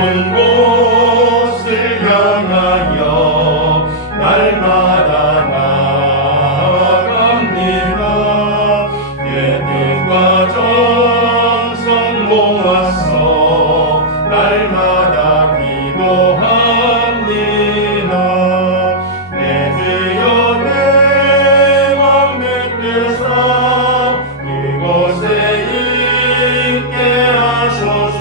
높은 곳을 향하여 날마다 나아갑니다. 내 뜻과 정성 모아서 날마다 기도합니다. 내 주여 내 맘 붙드사 그곳에 있게 하소서.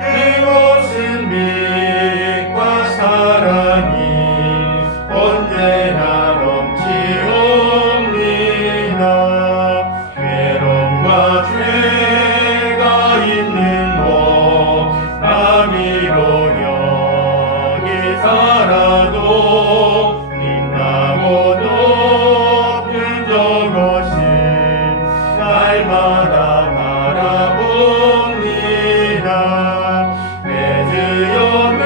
그곳은 빛과 사랑이 언제나 넘치옵니다. 괴로움과 죄가 있는 곳 나비로 여기 살아도 빛나고 높은 저것을 날마다 바라봅니다. 내 주여 내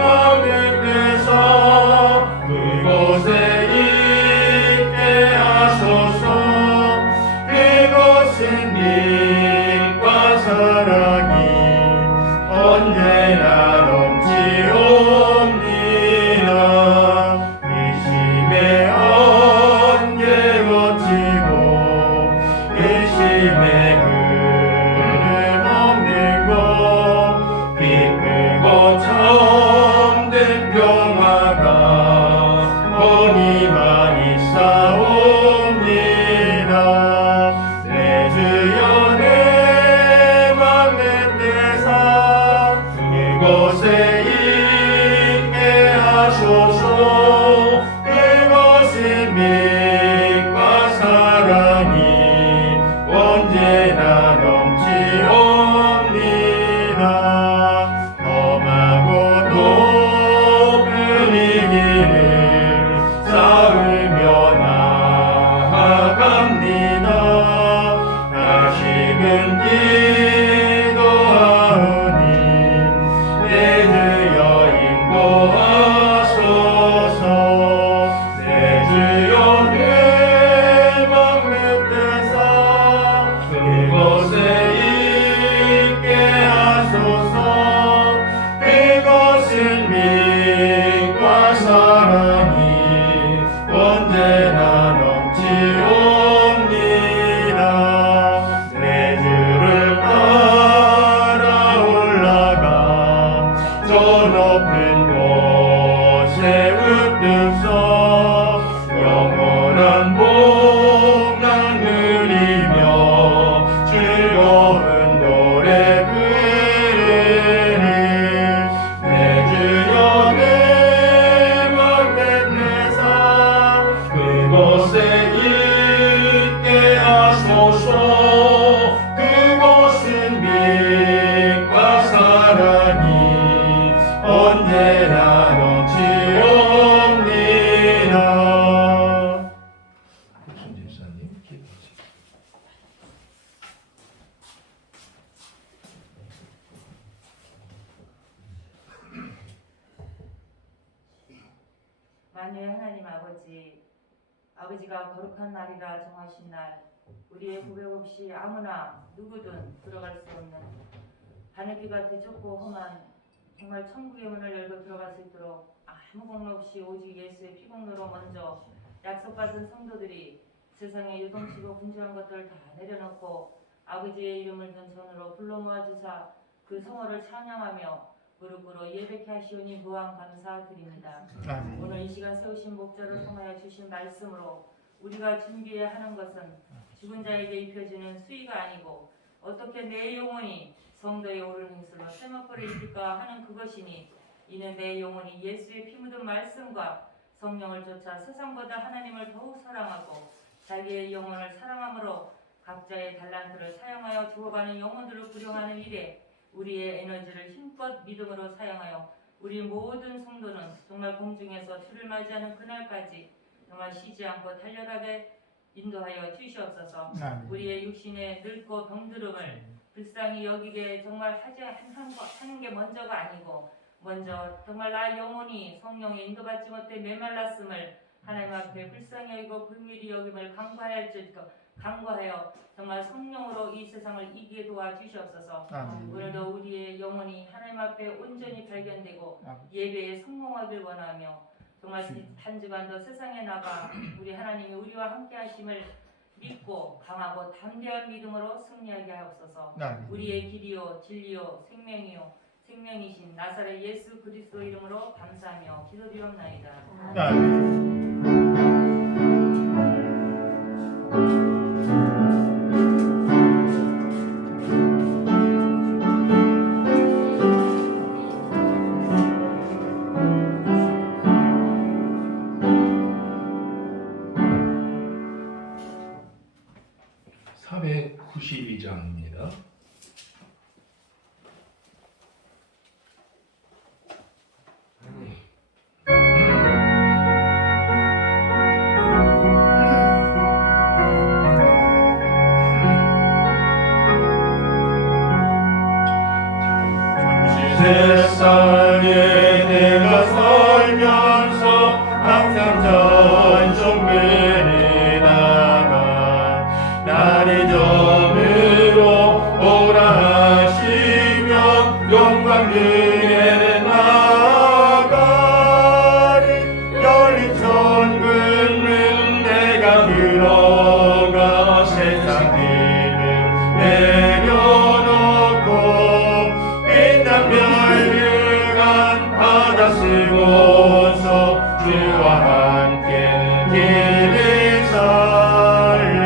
맘을 떼서 그곳에 있게 하소서. 그곳은 빛과 사랑이 언제나 넘치옵니다. 의심의 안개 거치고 의심의 흐름 없는 곳 기쁘고 참된 평화가 거기만 있사옵니다. 내 주여 내 맘을 떼사 그곳에 있게 하소서. 그곳은 빛과 사랑이 언제나 넘치옵니다. 험하고 높은 이 길을 쌓으며 나아갑니다. 다시금 기도하오니 내 주여 인도하소서. 내 주여 내 맘을 떼사 그곳에 있게 하소서. 그곳은 빛과 사랑이 언제나 넘치옵니다. 내 주를 따라 올라가 저 높은 곳에 우뚝 서 영원한 복락 누리며 즐거운 노래 부르리. 내 주여 내 맘을 떼사 그곳에 있게 하소서. 그곳은 빛과 사랑이 언제나 넘치옵니다. 집사님 기도하세요. 만유의 하나님 아버지가 거룩한 날이라 정하신 날, 우리의 고백 없이 아무나 누구든 들어갈 수 없는 하늘길과 대좁고 험한 정말 천국의 문을 열고 들어갈 수 있도록 아무 공로 없이 오직 예수의 피공로로 먼저 약속받은 성도들이 세상에 요동치고 분주한 것들을 다 내려놓고 아버지의 이름을 든 전으로 불러 모아주사 그 성호를 찬양하며 무릎 꿇어 예배케 하시오니 무한 감사드립니다. 오늘 이 시간 세우신 목자를 통하여 주신 말씀으로 우리가 준비해야 하는 것은 죽은 자에게 입혀지는 수의가 아니고 어떻게 내 영혼이 성도의 오르는 힘으로 세마포를 입힐까 하는 그것이니, 이는 내 영혼이 예수의 피 묻은 말씀과 성령을 쫓아 세상보다 하나님을 더욱 사랑하고 자기의 영혼을 사랑함으로 각자의 달란트를 사용하여 죽어가는 영혼들을 구령하는 일에 우리의 에너지를 힘껏 믿음으로 사용하여 우리 모든 성도는 정말 공중에서 주를 맞이하는 그날까지 정말 쉬지 않고 달려가게 인도하여 주시옵소서. 우리의 육신의 늙고 병들음을 불쌍히 여기게 정말 하는 게 먼저가 아니고, 먼저 정말 나의 영혼이 성령의 인도받지 못해 메말랐음을 하나님 앞에 불쌍히 여기고 긍휼히 여김을 강구하여 정말 성령으로 이 세상을 이기게 도와주시옵소서. 오늘도 우리의 영혼이 하나님 앞에 온전히 발견되고 예배에 성공하길 원하며 정말 한 주간도 세상에 나가 우리 하나님이 우리와 함께 하심을 믿고 강하고 담대한 믿음으로 승리하게 하옵소서. 우리의 길이요 진리요 생명이신 나사렛 예수 그리스도 이름으로 감사하며 기도드리옵나이다. (492장입니다) 세상에 내가 살면서 항상 전종면에 나가 나를 점으로 오라 하시며 영광 중에 나가리 열린 천국은 내가 들어가 세상 힘을 내려놓고 빛난 멸류관 바다 쓰고서 주와 함께 길을 살리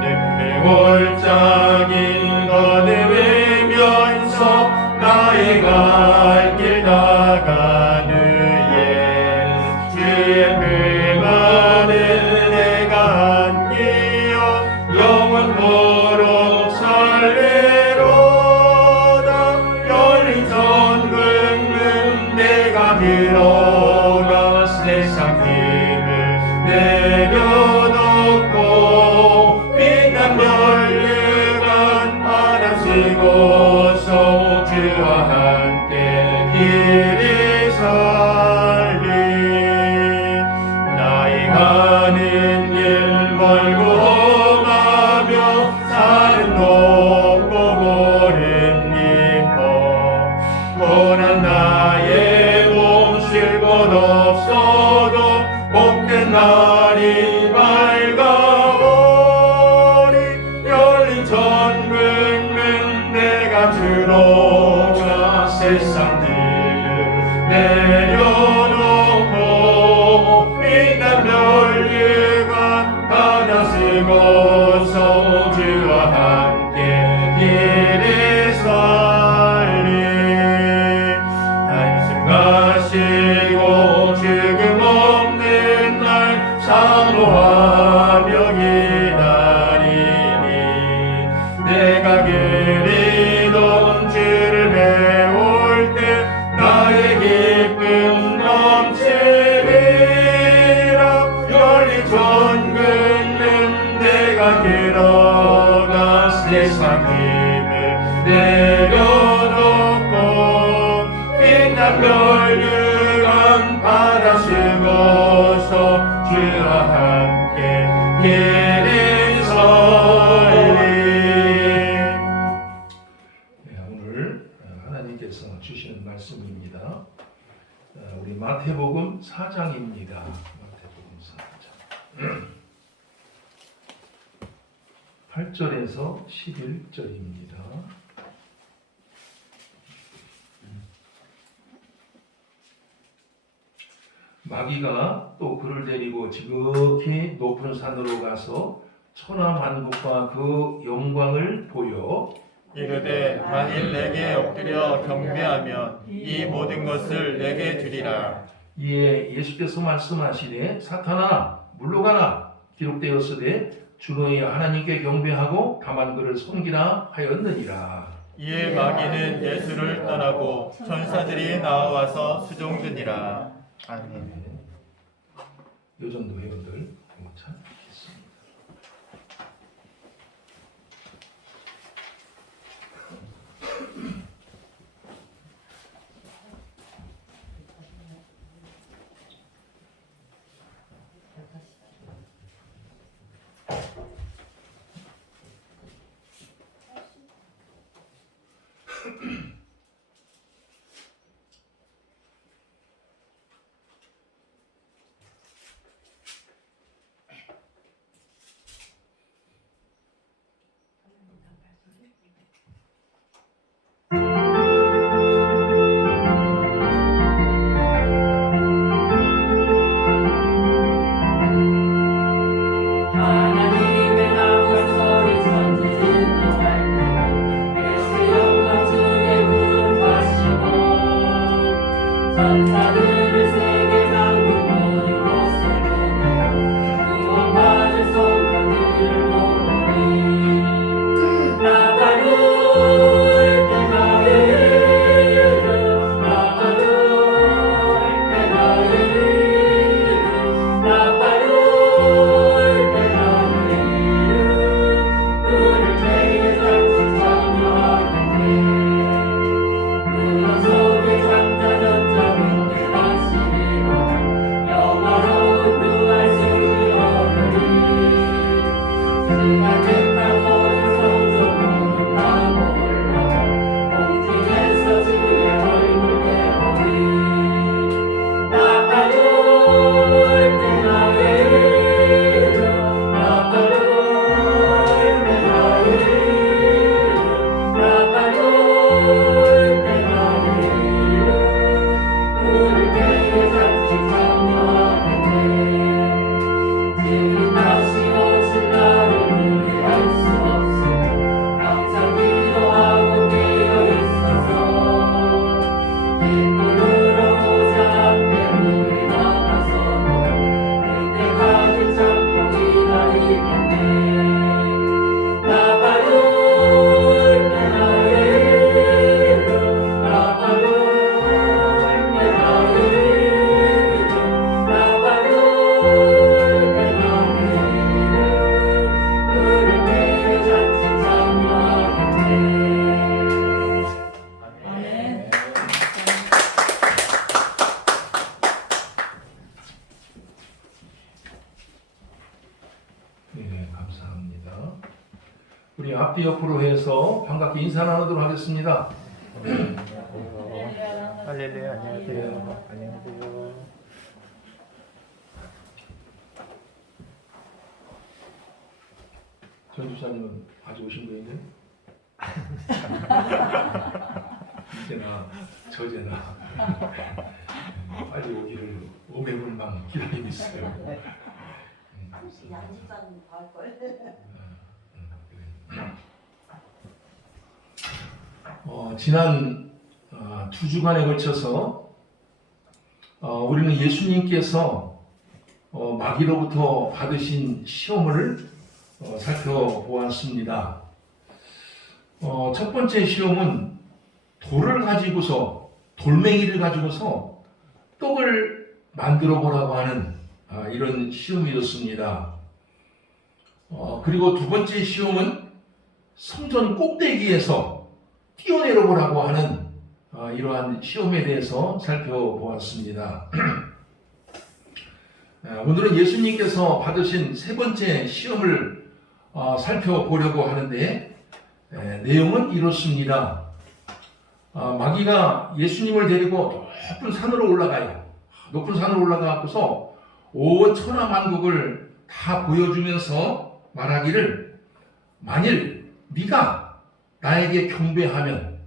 눈물 골짜기 거듭으면서 나의 갈 길 다간 후에 주의 불만을 내가 안기어 영원토록 살리로다 열린 천국은 내가 들어가 세상 힘을 내려놓고 빛난 멸류관 바다 쓰고서 주와 함께 길을 살리 나의 가는 길 멀고 험하며 산은 높고 고른 깊어 고난 나의 몸 쉴 곳 없어도 복된 날이 밝아오리 열린 천국은 내가 들어가 세상 힘을 내려놓고 빛난 멸류관 바다 쓰고서 주와 함께 길을 살리 한숨 가시고 죽음 없는 날 사모하며 기다리니 내가 그리던 주를 배울 때 나의 기쁨 넘치리라 열린 천국은 내가 들어가 세상 힘을 내려놓고 빛난 멸류관 바다 쓰고서 주와 함께 길을 살리. 네, 오늘 하나님께서 주시는 말씀입니다. 우리 마태복음 4장입니다. 마태복음 4장 8절에서 11절입니다. 마귀가 또 그를 데리고 지극히 높은 산으로 가서 천하만국과 그 영광을 보여 이르되 만일 내게 엎드려 경배하면 이 모든 것을 내게 주리라. 이에 예수께서 말씀하시되 사탄아 물러가라 기록되었으되 주 너희 하나님께 경배하고 다만 그를 섬기라 하였느니라. 이에 마귀는 예수를 떠나고 천사들이 나와서 수종드니라. 아멘. 요정도 회원들 참겠습니다. 네, 감사합니다. 우리 앞뒤 옆으로 해서 반갑게 인사 나누도록 하겠습니다. 할렐루야, 안녕하세요. 안녕하세요. 전주사님은 아직 오신 분이네? 이제나 저제나 빨리 오기를 500분만 기다리고 있어요. 양식장 갈걸? 지난 2주간에 걸쳐서 우리는 예수님께서 마귀로부터 받으신 시험을 살펴보았습니다. 첫 번째 시험은 돌멩이를 가지고서 떡을 만들어 보라고 하는 이런 시험이었습니다. 그리고 두 번째 시험은 성전 꼭대기에서 뛰어내려 보라고 하는 이러한 시험에 대해서 살펴보았습니다. 오늘은 예수님께서 받으신 세 번째 시험을 살펴보려고 하는데 내용은 이렇습니다. 마귀가 예수님을 데리고 높은 산으로 올라가요. 높은 산으로 올라가고서 온 천하만국을 다 보여주면서 말하기를 만일 네가 나에게 경배하면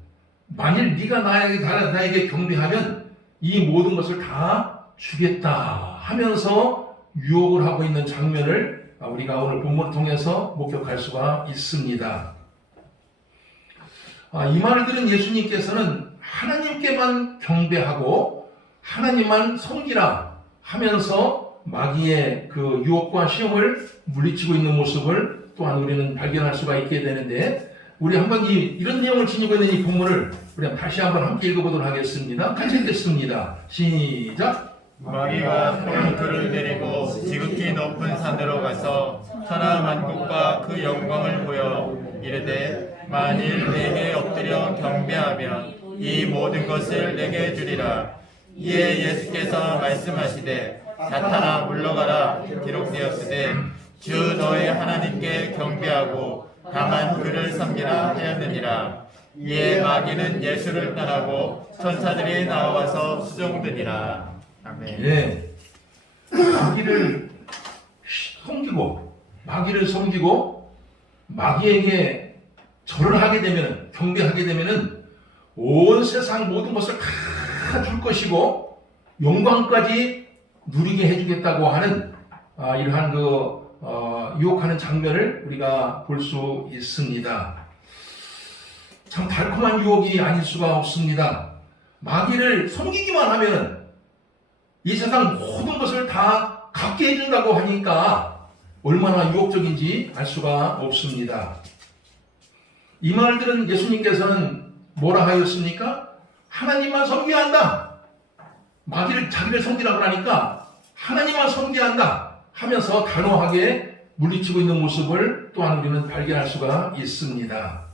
나에게 경배하면 이 모든 것을 다 주겠다 하면서 유혹을 하고 있는 장면을 우리가 오늘 본문을 통해서 목격할 수가 있습니다. 이 말을 들은 예수님께서는 하나님께만 경배하고 하나님만 섬기라 하면서 마귀의 그 유혹과 시험을 물리치고 있는 모습을 또한 우리는 발견할 수가 있게 되는데, 우리 한번 이런 내용을 지니고 있는 이 본문을 우리 다시 한번 함께 읽어보도록 하겠습니다. 같이 읽겠습니다. 시작. 마귀가 또 그를 데리고 지극히 높은 산으로 가서 천하만국과 그 영광을 보여 이르되 만일 내게 엎드려 경배하면 이 모든 것을 내게 주리라. 이에 예수께서 말씀하시되 사탄아 물러가라. 기록되었으되 주 너의 하나님께 경배하고 다만 그를 섬기라 하였느니라. 이에 마귀는 예수를 떠나고 천사들이 나와서 수종드니라. 아멘. 네. 마귀를 섬기고 마귀에게 절을 하게 되면, 경배하게 되면은 온 세상 모든 것을 다 줄 것이고 영광까지 누리게 해주겠다고 하는 이러한 유혹하는 장면을 우리가 볼 수 있습니다. 참 달콤한 유혹이 아닐 수가 없습니다. 마귀를 섬기기만 하면은 이 세상 모든 것을 다 갖게 해준다고 하니까 얼마나 유혹적인지 알 수가 없습니다. 이 말을 들은 예수님께서는 뭐라 하였습니까? 하나님만 섬겨야 한다. 마귀를 자기를 섬기라고 하니까 하나님만 섬겨야 한다 하면서 단호하게 물리치고 있는 모습을 또한 우리는 발견할 수가 있습니다.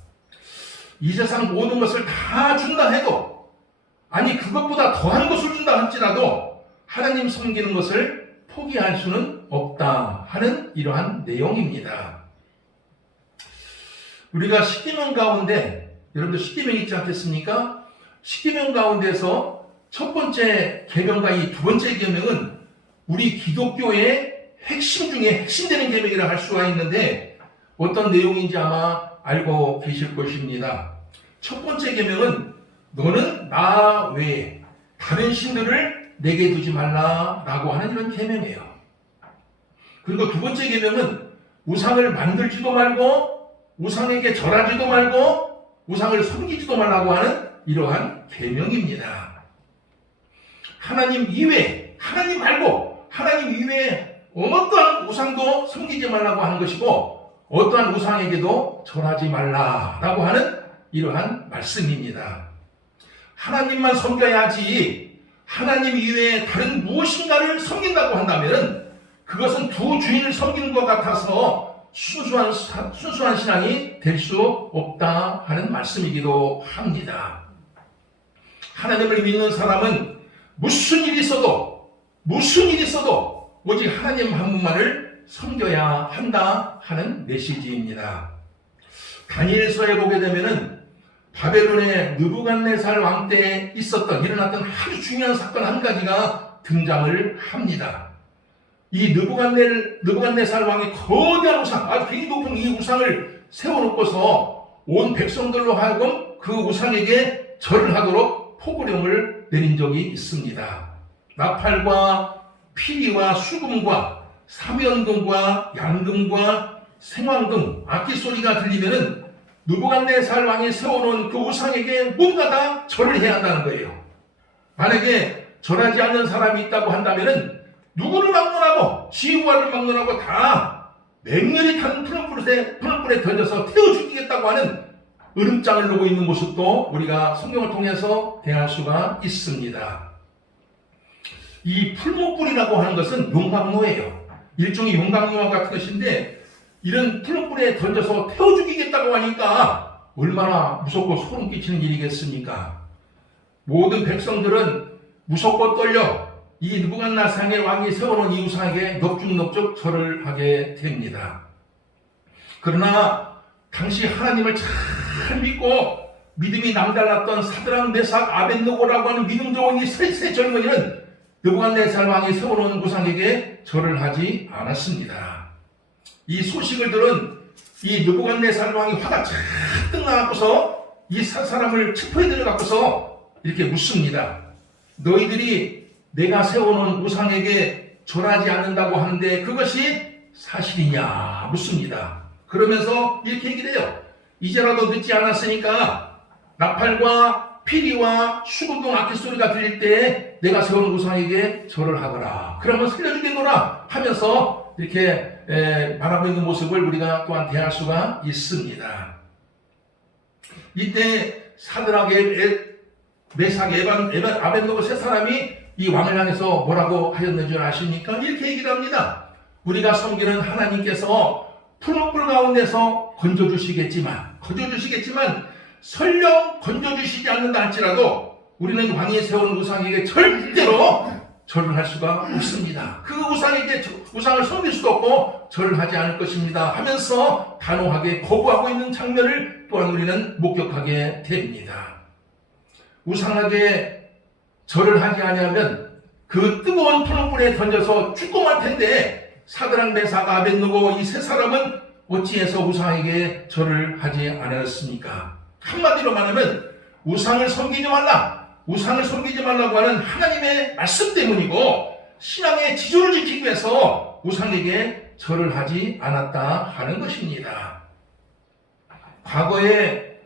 이 세상 모든 것을 다 준다 해도, 아니 그것보다 더한 것을 준다 할지라도 하나님 섬기는 것을 포기할 수는 없다 하는 이러한 내용입니다. 우리가 십계명 가운데, 여러분들 십계명 있지 않겠습니까? 십계명 가운데서 첫 번째 계명과 이 두 번째 계명은 우리 기독교의 핵심 중에 핵심되는 계명이라 할 수가 있는데 어떤 내용인지 아마 알고 계실 것입니다. 첫 번째 계명은 너는 나 외에 다른 신들을 내게 두지 말라라고 하는 이런 계명이에요. 그리고 두 번째 계명은 우상을 만들지도 말고 우상에게 절하지도 말고 우상을 섬기지도 말라고 하는 이러한 계명입니다. 하나님 이외에, 하나님 말고 하나님 이외에 어떠한 우상도 섬기지 말라고 하는 것이고 어떠한 우상에게도 절하지 말라라고 하는 이러한 말씀입니다. 하나님만 섬겨야지 하나님 이외에 다른 무엇인가를 섬긴다고 한다면 그것은 두 주인을 섬기는 것 같아서 순수한 신앙이 될 수 없다 하는 말씀이기도 합니다. 하나님을 믿는 사람은 무슨 일이 있어도 오직 하나님 한 분만을 섬겨야 한다 하는 메시지입니다. 다니엘서에 보게 되면은 바벨론의 느부갓네살 왕 때에 일어났던 아주 중요한 사건 한 가지가 등장을 합니다. 이 느부갓네살 왕이 거대한 우상, 아주 굉장히 높은 이 우상을 세워놓고서 온 백성들로 하여금 그 우상에게 절을 하도록 포고령을 내린 적이 있습니다. 나팔과 피리와 수금과 사면금과 양금과 생황금, 악기 소리가 들리면은 느부갓네살 왕이 세워놓은 그 우상에게 뭔가 다 절을 해야 한다는 거예요. 만약에 절하지 않는 사람이 있다고 한다면은 누구를 막론하고 지우와를 막론하고 다 맹렬히 타는 푸른불에 던져서 태워 죽이겠다고 하는 으름장을 놓고 있는 모습도 우리가 성경을 통해서 대할 수가 있습니다. 이 풀무불이라고 하는 것은 용광로예요. 일종의 용광로와 같은 것인데 이런 푸른불에 던져서 태워 죽이겠다고 하니까 얼마나 무섭고 소름 끼치는 일이겠습니까? 모든 백성들은 무섭고 떨려 이 느부갓네살의 왕이 세워놓은 이 우상에게 넙죽넙죽 절을 하게 됩니다. 그러나 당시 하나님을 잘 믿고 믿음이 남달랐던 사드락, 메삭, 아벳느고라고 하는 믿음 좋은 이 세 젊은이는 느부갓네살 왕이 세워놓은 우상에게 절을 하지 않았습니다. 이 소식을 들은 이 느부갓네살 왕이 화가 잔뜩 나갖고서 이 사람을 체포해 들어갖고서 이렇게 묻습니다. 너희들이 내가 세워놓은 우상에게 절하지 않는다고 하는데 그것이 사실이냐 묻습니다. 그러면서 이렇게 얘기를 해요. 이제라도 늦지 않았으니까 나팔과 피리와 수금동 악기 소리가 들릴 때 내가 세운 우상에게 절을 하거라. 그러면 살려주겠노라 하면서 이렇게 말하고 있는 모습을 우리가 또한 대할 수가 있습니다. 이때 사드락, 메삭, 아벳느고 세 사람이 이 왕을 향해서 뭐라고 하였는지 아십니까? 이렇게 얘기를 합니다. 우리가 섬기는 하나님께서 푸른불 가운데서 건져주시겠지만 설령 건져주시지 않는다 할지라도 우리는 왕이 세운 우상에게 절대로 절을 할 수가 없습니다. 그 우상을 섬길 수도 없고 절을 하지 않을 것입니다 하면서 단호하게 거부하고 있는 장면을 또한 우리는 목격하게 됩니다. 우상에게 절을 하지 아니하면 그 뜨거운 푸른불에 던져서 죽고 말 텐데 사드락, 메삭, 아벳느고 이 세 사람은 어찌해서 우상에게 절을 하지 않았습니까? 한마디로 말하면 우상을 섬기지 말라고 하는 하나님의 말씀 때문이고 신앙의 지조를 지키기 위해서 우상에게 절을 하지 않았다 하는 것입니다. 과거에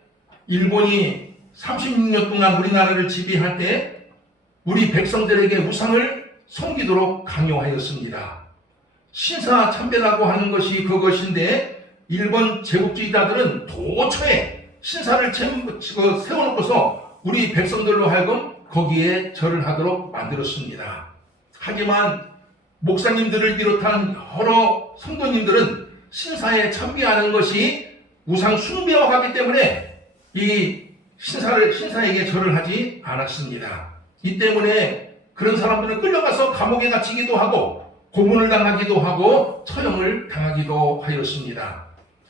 일본이 36년 동안 우리나라를 지배할 때 우리 백성들에게 우상을 섬기도록 강요하였습니다. 신사참배라고 하는 것이 그것인데 일본 제국주의자들은 도처에 신사를 세워놓고서 우리 백성들로 하여금 거기에 절을 하도록 만들었습니다. 하지만 목사님들을 비롯한 여러 성도님들은 신사에 참배하는 것이 우상 숭배와 같기 때문에 이 신사에게 절을 하지 않았습니다. 이 때문에 그런 사람들은 끌려가서 감옥에 갇히기도 하고 고문을 당하기도 하고 처형을 당하기도 하였습니다.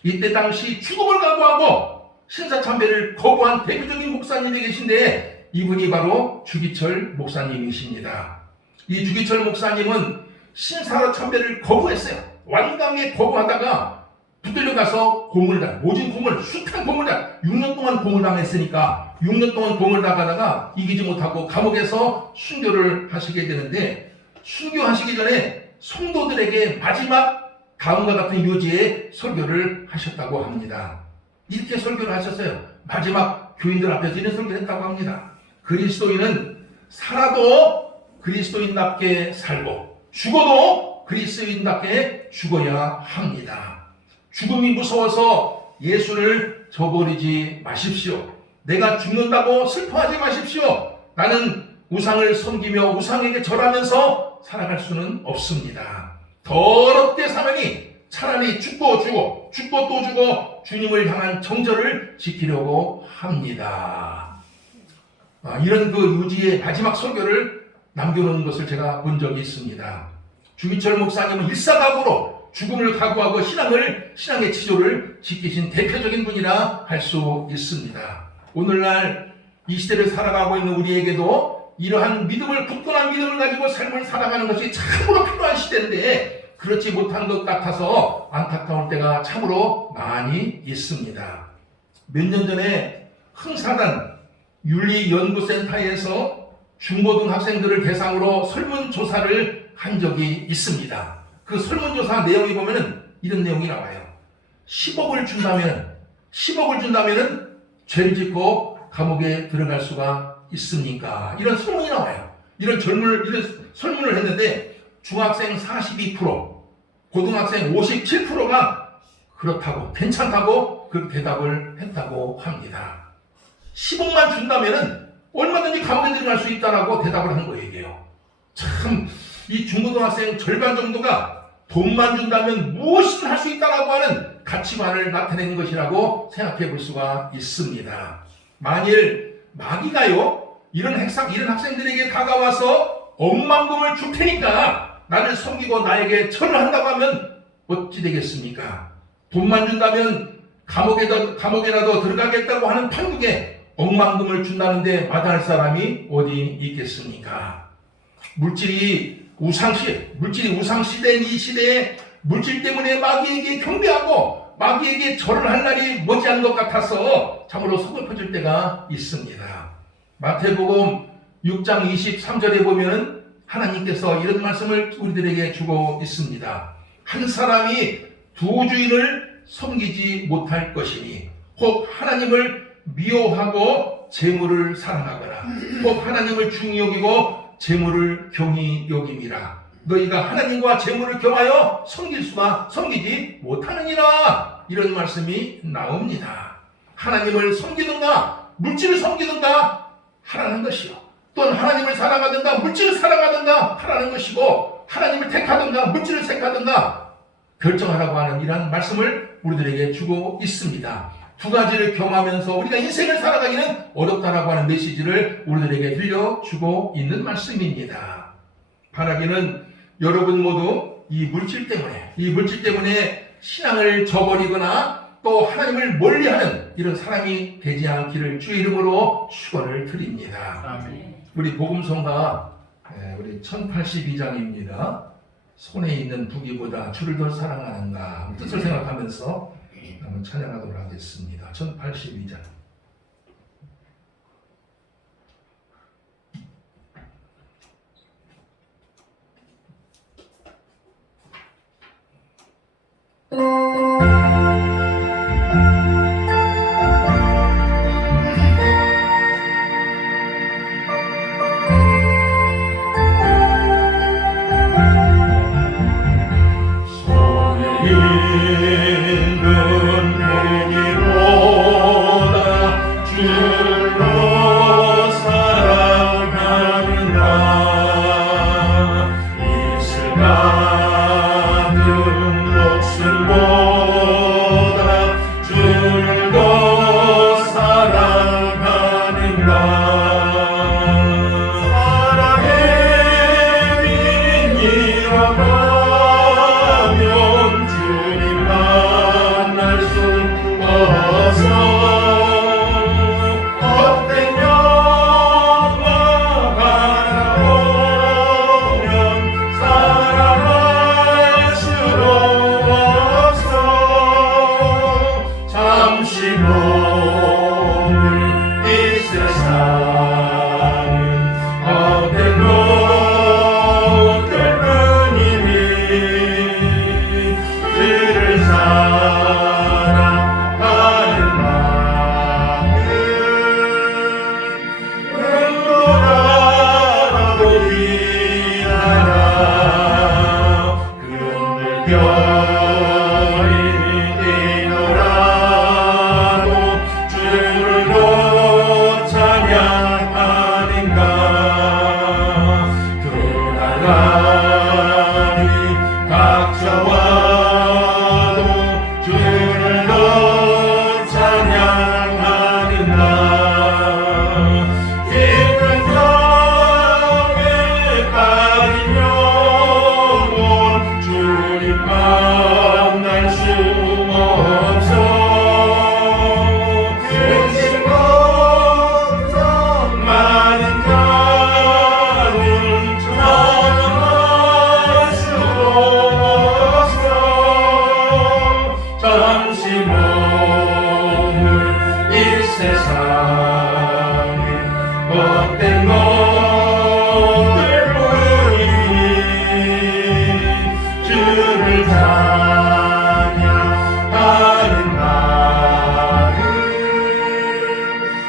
이때 당시 죽음을 각오하고 신사참배를 거부한 대표적인 목사님이 계신데 이분이 바로 주기철 목사님이십니다. 이 주기철 목사님은 신사참배를 거부했어요. 완강하게 거부하다가 붙들려 가서 모진 고문을, 숱한 고문을 6년 동안 고문당했으니까 6년 동안 고문당하다가 이기지 못하고 감옥에서 순교를 하시게 되는데, 순교하시기 전에 성도들에게 마지막 다음과 같은 요지의 설교를 하셨다고 합니다. 이렇게 설교를 하셨어요. 마지막 교인들 앞에서 이런 설교를 했다고 합니다. 그리스도인은 살아도 그리스도인답게 살고 죽어도 그리스도인답게 죽어야 합니다. 죽음이 무서워서 예수를 저버리지 마십시오. 내가 죽는다고 슬퍼하지 마십시오. 나는 우상을 섬기며 우상에게 절하면서 살아갈 수는 없습니다. 더럽게 사느니 차라리 죽고 또 죽고 주님을 향한 정절을 지키려고 합니다. 이런 그 유지의 마지막 설교를 남겨놓은 것을 제가 본 적이 있습니다. 주기철 목사님은 일사각오로 죽음을 각오하고 신앙의 지조를 지키신 대표적인 분이라 할 수 있습니다. 오늘날 이 시대를 살아가고 있는 우리에게도 이러한 굳건한 믿음을 가지고 삶을 살아가는 것이 참으로 필요한 시대인데, 그렇지 못한 것 같아서 안타까울 때가 참으로 많이 있습니다. 몇 년 전에 흥사단 윤리연구센터에서 중고등학생들을 대상으로 설문조사를 한 적이 있습니다. 그 설문조사 내용이 보면은 이런 내용이 나와요. 10억을 준다면은 죄를 짓고 감옥에 들어갈 수가 있습니까? 이런 설문이 나와요. 이런 설문을 했는데 중학생 42%, 고등학생 57%가 그렇다고, 괜찮다고 그 대답을 했다고 합니다. 10억만 준다면은 얼마든지 감옥에 들어갈 수 있다라고 대답을 한 거예요. 참, 이 중고등학생 절반 정도가 돈만 준다면 무엇이든 할 수 있다라고 하는 가치관을 나타내는 것이라고 생각해 볼 수가 있습니다. 만일 마귀가요, 이런 학생들에게 다가와서 억만금을 줄 테니까 나를 섬기고 나에게 절을 한다고 하면 어찌 되겠습니까? 돈만 준다면 감옥에라도 들어가겠다고 하는 판국에 억만금을 준다는데 마다할 사람이 어디 있겠습니까? 물질이 우상시대인 이 시대에 물질 때문에 마귀에게 경배하고 마귀에게 절을 할 날이 머지않은 것 같아서 참으로 서글퍼질 때가 있습니다. 마태복음 6장 23절에 보면 하나님께서 이런 말씀을 우리들에게 주고 있습니다. 한 사람이 두 주인을 섬기지 못할 것이니 혹 하나님을 미워하고 재물을 사랑하거나 혹 하나님을 중히 여기고 재물을 경히 여김이라. 너희가 하나님과 재물을 겸하여 섬기지 못하느니라. 이런 말씀이 나옵니다. 하나님을 섬기든가 물질을 섬기든가 하라는 것이요, 또는 하나님을 사랑하든가 물질을 사랑하든가 하라는 것이고, 하나님을 택하든가 물질을 택하든가 결정하라고 하는 이러한 말씀을 우리들에게 주고 있습니다. 두 가지를 겸하면서 우리가 인생을 살아가기는 어렵다라고 하는 메시지를 우리들에게 들려주고 있는 말씀입니다. 바라기는 여러분 모두 이 물질 때문에 신앙을 저버리거나 또 하나님을 멀리하는 이런 사람이 되지 않기를 주의 이름으로 축원을 드립니다. 아멘. 우리 복음성가 우리 1082장입니다. 손에 있는 부귀보다 주를 더 사랑하는가 뜻을 생각하면서 한번 찬양하도록 하겠습니다. 1082장. 있을 가는 목숨 헛된 영광 바라보면 살아갈 수도 없어. 잠시 몸을 이 세상은 헛된 것들 뿐이니 그를 살아가는 마음 행복하고 귀하라. 그늘별이 뛰노라도 주를 더 찬양하는가. 그날라니 각자와도 주를 더 찬양하는가. 깊은 땅에 가린 영혼 주님 만날 수 없어. 근심 걱정 많은 자는 찬양할 수도 없어. 잠시 몸을 이 세상에 헛된 것들 뿐이니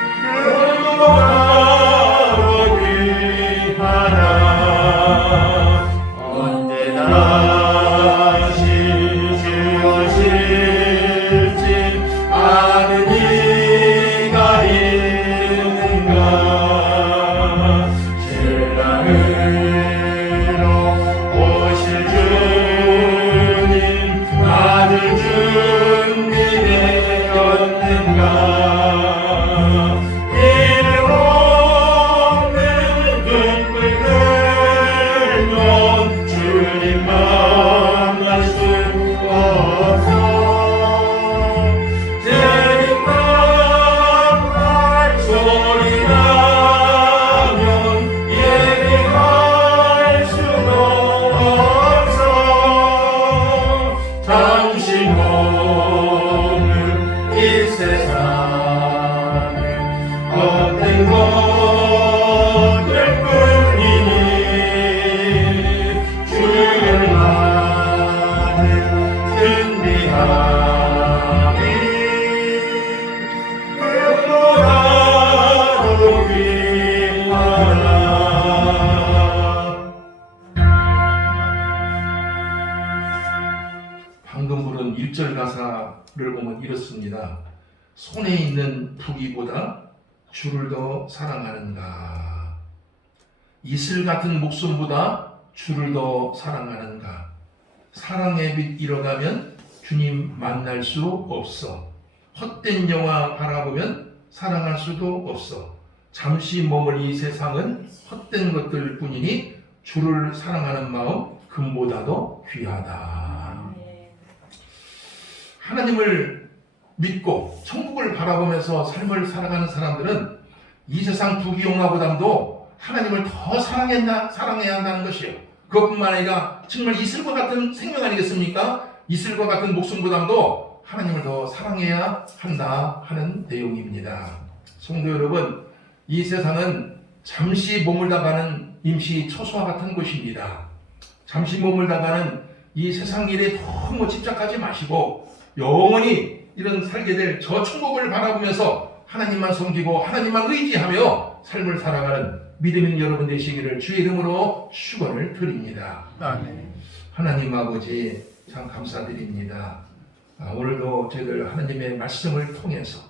주를 찬양하는 마음 행복하고 귀하라. 언제 다시 주어질지 아는 이가 있는가. 신랑으로 오실 주님 나를 준비되었는가. 이름 없는 눈물 흘려 주님 만날 수 없어. 재림만 소리 나면 예비할 수도 없어. 잠시 몸을 이 세상에 헛된 것들 뿐이니 주를 만을 준비하니 행복하고 귀하라. 방금 부른 1절 가사를 보면 이렇습니다. 손에 있는 부귀보다 주를 더 사랑하는가. 이슬 같은 목숨보다 주를 더 사랑하는가. 사랑의 빛 잃어가면 주님 만날 수 없어. 헛된 영화 바라보면 사랑할 수도 없어. 잠시 머물 이 세상은 헛된 것들 뿐이니 주를 사랑하는 마음 금보다도 귀하다. 하나님을 믿고 천국을 바라보면서 삶을 살아가는 사람들은 이 세상 부귀영화보다도 하나님을 더 사랑해야 한다는 것이에요. 그것뿐만 아니라 정말 이슬과 같은 생명 아니겠습니까? 이슬과 같은 목숨보다도 하나님을 더 사랑해야 한다 하는 내용입니다. 성도 여러분, 이 세상은 잠시 머물다 가는 임시 처소와 같은 곳입니다. 잠시 머물다 가는 이 세상 일에 너무 집착하지 마시고 영원히 이런 살게 될 저 천국을 바라보면서 하나님만 섬기고 하나님만 의지하며 삶을 살아가는 믿음 있는 여러분 되시기를 주의 이름으로 축원을 드립니다. 아멘. 하나님 아버지 참 감사드립니다. 오늘도 저희들 하나님의 말씀을 통해서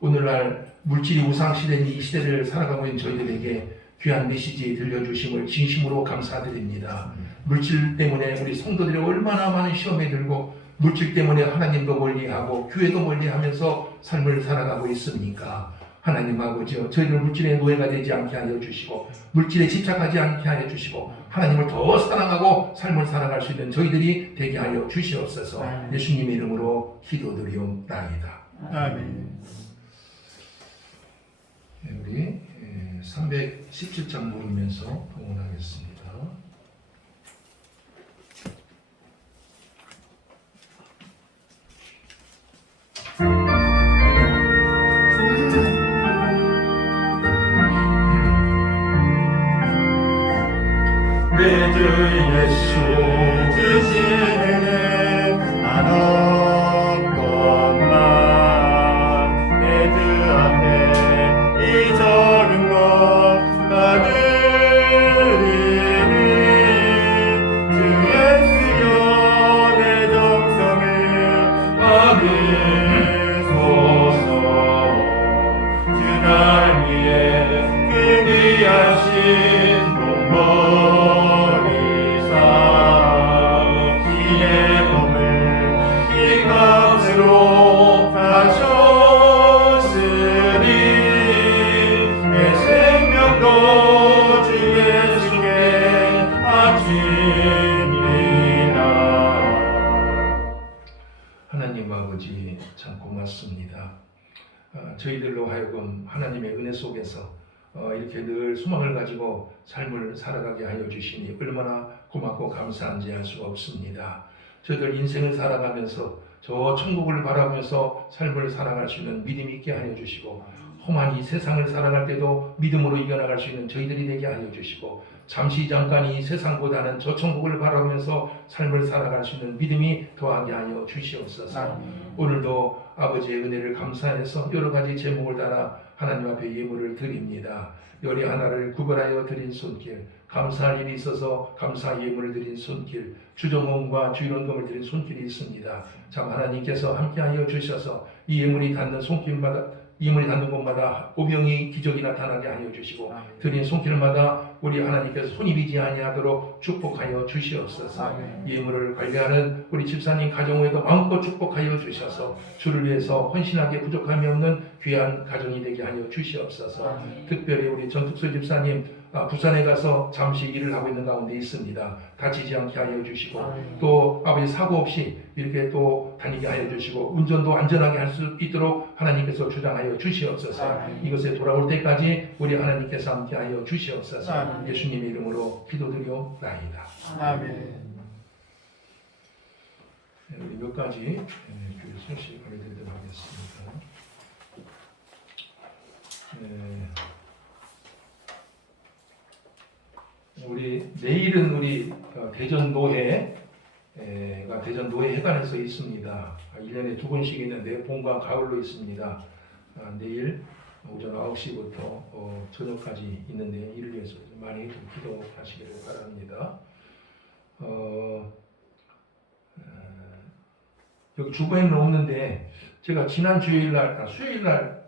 오늘날 물질이 우상시대인 이 시대를 살아가고 있는 저희들에게 귀한 메시지 들려주심을 진심으로 감사드립니다. 물질 때문에 우리 성도들이 얼마나 많은 시험에 들고 물질 때문에 하나님도 멀리하고 교회도 멀리하면서 삶을 살아가고 있습니까? 하나님 아버지, 저희들 물질의 노예가 되지 않게 하여 주시고 물질에 집착하지 않게 하여 주시고 하나님을 더 사랑하고 삶을 살아갈 수 있는 저희들이 되게 하여 주시옵소서. 예수님의 이름으로 기도드리옵나이다. 아멘. 우리 317장 부르면서 봉헌하겠습니다. 내 주 예수 주시는 안 없건만 내 주 앞에 이 적은 것 받으리니 주 예수여 내 정성을 받으소서 주 날 위해 그 귀하신 몸버리사 이의 몸을 이 값으로 사셨으니 내 생명도 주 예수께 바치리라. 하나님 아버지 참 고맙습니다. 저희들로 하여금 하나님의 은혜 속에서 이렇게 늘 소망을 가지고 삶을 살아가게 하여 주시니 얼마나 고맙고 감사한지 알 수가 없습니다. 저희들 인생을 살아가면서 저 천국을 바라보면서 삶을 살아갈 수 있는 믿음 있게 하여 주시고 험한 이 세상을 살아갈 때도 믿음으로 이겨나갈 수 있는 저희들이 되게 하여 주시고 잠시 잠깐 이 세상보다는 저 천국을 바라보면서 삶을 살아갈 수 있는 믿음이 더하게 하여 주시옵소서. 오늘도 아버지의 은혜를 감사해서 여러 가지 제목을 따라 하나님 앞에 예물을 드립니다. 요리 하나를 구별하여 드린 손길, 감사할 일이 있어서 감사 예물을 드린 손길, 주정금과 주일원금을 드린 손길이 있습니다. 참 하나님께서 함께하여 주셔서 이 예물이 닿는 손길마다 예물이 닿는 곳마다 오병이 기적이 나타나게 하여 주시고 드린 손길마다 우리 하나님께서 손이 비지 아니하도록 축복하여 주시옵소서. 예물을 관리하는 우리 집사님 가정에도 마음껏 축복하여 주셔서 주를 위해서 헌신하게 부족함이 없는 귀한 가정이 되게 하여 주시옵소서. 특별히 우리 전tuk수 집사님 부산에 가서 잠시 일을 하고 있는 가운데 있습니다. 다치지 않게 하여 주시고 또 아버지 사고 없이 이렇게 또 다니게 하여 주시고 운전도 안전하게 할 수 있도록 하나님께서 주장하여 주시옵소서. 이것에 돌아올 때까지 우리 하나님께서 함께 하여 주시옵소서. 예수님의 이름으로 기도드려옵나이다. 아멘. 우리 몇 가지 교회 소식 알려드리도록 하겠습니다. 우리 내일은 우리 대전 노회가 대전 노회 회관에서 있습니다. 1년에 2번씩 있는데 봄과 가을로 있습니다. 내일 오전 9시부터 저녁까지 있는데 이를 위해서 많이 좀 기도하시기를 바랍니다. 여기 주보에는 없는데 제가 지난 주일날 수요일날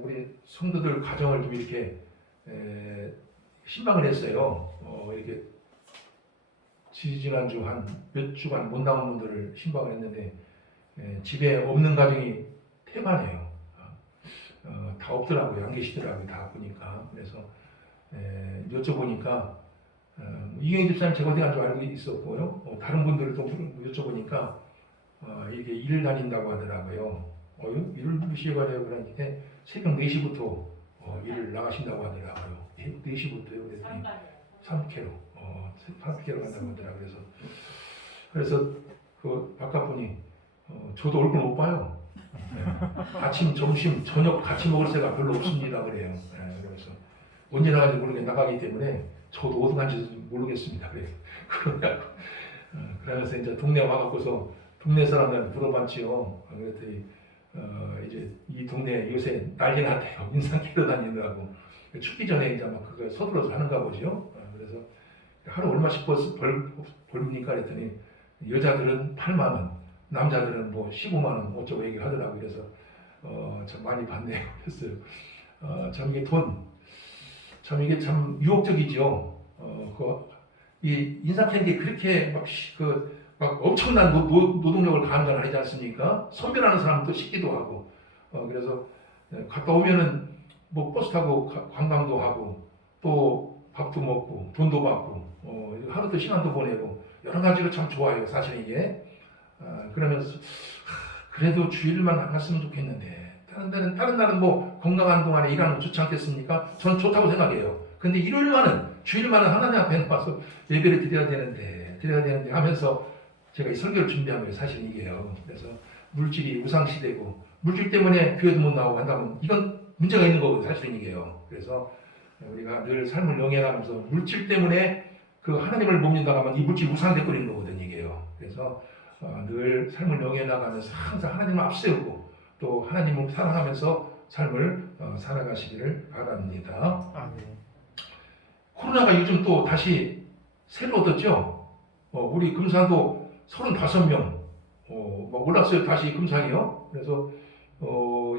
우리 성도들 가정을 좀 이렇게 신방을 했어요. 이렇게 지난주 한 몇 주간 못 나온 분들을 신방을 했는데 집에 없는 가정이 태반이에요. 다 없더라고요. 안 계시더라고요. 다 보니까. 그래서 여쭤보니까 이경희 집사님 제가 어디 간 줄 알고 있었고요. 다른 분들도 여쭤보니까 이게 일 다닌다고 하더라고요. 일을 몇 시에 가요? 그러니까 새벽 4시부터 일을 나가신다고 하더라고요. 4시부터요. 그랬더니 3km, 3km 간다고 하더라고요. 그래서 그 바깥분이 저도 얼굴 못 봐요. 아침, 점심, 저녁 같이 먹을 새가 별로 없습니다. 그래요. 그래서 언제 나가는지 모르게 나가기 때문에 저도 어디 간지도 모르겠습니다. 그래요. 그러면서 이제 동네 와갖고서 동네 사람들한테 물어봤지요. 그랬더니 이제 이 동네 요새 난리 났대요. 인상 끼러 다니느라고. 춥기 전에 이제 막 그걸 서둘러서 하는가 보죠. 그래서 하루 얼마씩 벌입니까? 그랬더니 여자들은 8만 원, 남자들은 뭐 15만 원 어쩌고 얘기를 하더라고요. 그래서 참 많이 받네요. 그랬어요. 참 이게 참 이게 참 유혹적이죠. 이 인상 끼는 게 그렇게 막 엄청난 노동력을 가한 건 아니지 않습니까? 선별하는 사람도 쉽기도 하고. 그래서 갔다 오면은 뭐 버스 타고 관광도 하고 또 밥도 먹고 돈도 받고 하루도 시간도 보내고 여러 가지로 참 좋아요. 사실 이게. 그러면서 그래도 주일만 나갔으면 좋겠는데 다른 날은 뭐 건강한 동안에 일하는 거 좋지 않겠습니까? 전 좋다고 생각해요. 근데 주일만은 하나님 앞에 나와서 예배를 드려야 되는데 하면서 제가 이 설교를 준비한 거예요. 사실 이게요. 그래서 물질이 우상시되고 물질 때문에 교회도 못 나오고 한다면 이건 문제가 있는 거거든요. 사실은 이게요. 그래서 우리가 늘 삶을 영위하면서 물질 때문에 그 하나님을 못 믿는다고 하면 이 물질이 우상되거리는 거거든요. 이게요. 그래서 늘 삶을 영위해 나가면서 항상 하나님을 앞세우고 또 하나님을 사랑하면서 삶을 살아가시기를 바랍니다. 아멘. 코로나가 요즘 또 다시 새로 얻었죠. 우리 금산도 35명 올랐어요. 다시 금산이요. 그래서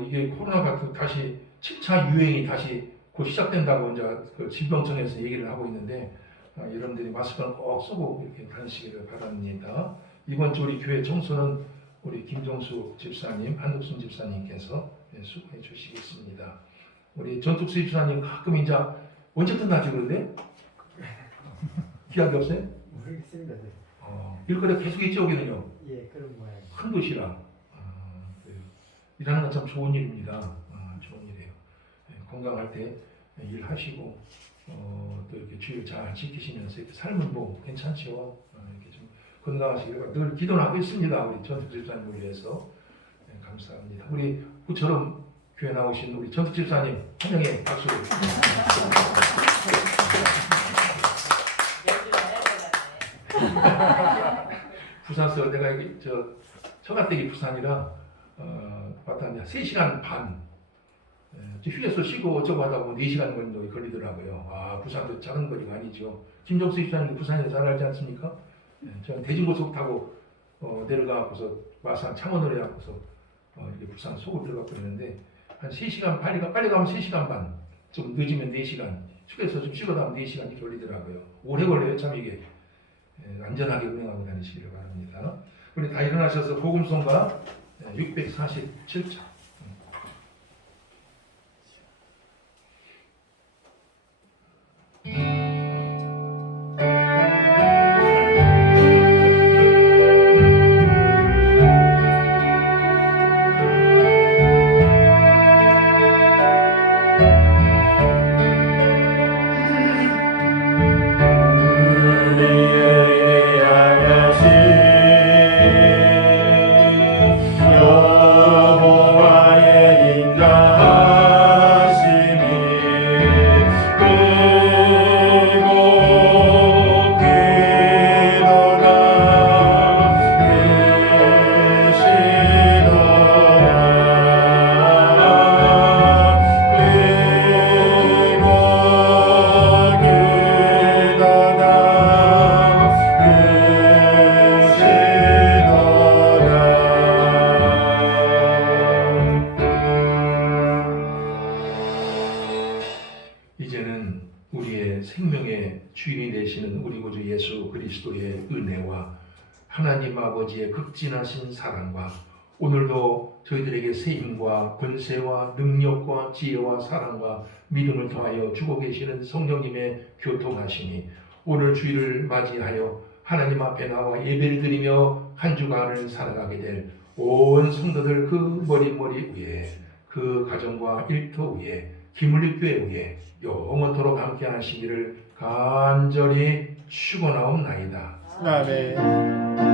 이게 코로나가 또 다시 7차 유행이 다시 곧 시작된다고 이제 그 질병청에서 얘기를 하고 있는데 여러분들이 마스크는 꼭 쓰고 이렇게 다니시기를 바랍니다. 이번 주 우리 교회 청소는 우리 김종수 집사님, 한덕순 집사님께서 수고해 주시겠습니다. 우리 전tuk수 집사님 가끔 이제 언제 끝나지 그런데? 기약이 없어요? 모르겠습니다. 네. 일거리 계속 있죠 여기는요. 예, 그런 모양. 큰 도시라 일하는 건 참 좋은 일입니다. 좋은 일이에요. 건강할 때 일하시고 또 이렇게 주일 잘 지키시면서 이렇게 삶은 뭐 괜찮죠. 이렇게 좀 건강하시길 바랍니다. 늘 기도를 하고 있습니다. 우리 전투 집사님을 위해서 감사합니다. 우리 부처럼 교회 나오신 우리 전투 집사님 환영의 박수. 부산서 내가 여기 처갓댁이 부산이라 왔다 3시간 반 휴게소 쉬고 어쩌고 하다 보면 4시간 정도 걸리더라고요. 부산도 작은 거리가 아니죠. 김종수 집사님도 부산에서 잘 알지 않습니까? 저는 대진고속 타고 내려가고서 마산 창원으로 해갖고서 이렇게 부산 속으로 들어가고 있는데 한 3시간 빨리 가면 3시간 반, 좀 늦으면 4시간, 휴게소 좀 쉬고 나면 4시간 이렇게 걸리더라고요. 오래 걸려요 참 이게. 안전하게 운행하고 다니시기를 바랍니다. 우리 다 일어나셔서 복음송가 647차 이제는 우리의 생명의 주인이 되시는 우리 구주 예수 그리스도의 은혜와 하나님 아버지의 극진하신 사랑과 오늘도 저희들에게 새 힘과 권세와 능력과 지혜와 사랑과 믿음을 더하여 주고 계시는 성령님의 교통하심이 오늘 주일을 맞이하여 하나님 앞에 나와 예배를 드리며 한 주간을 살아가게 될 온 성도들 그 머리 위에 그 가정과 일터 위에 기물리교회 위에 영원토록 함께 하시기를 간절히 축원하옵나이다. 아멘.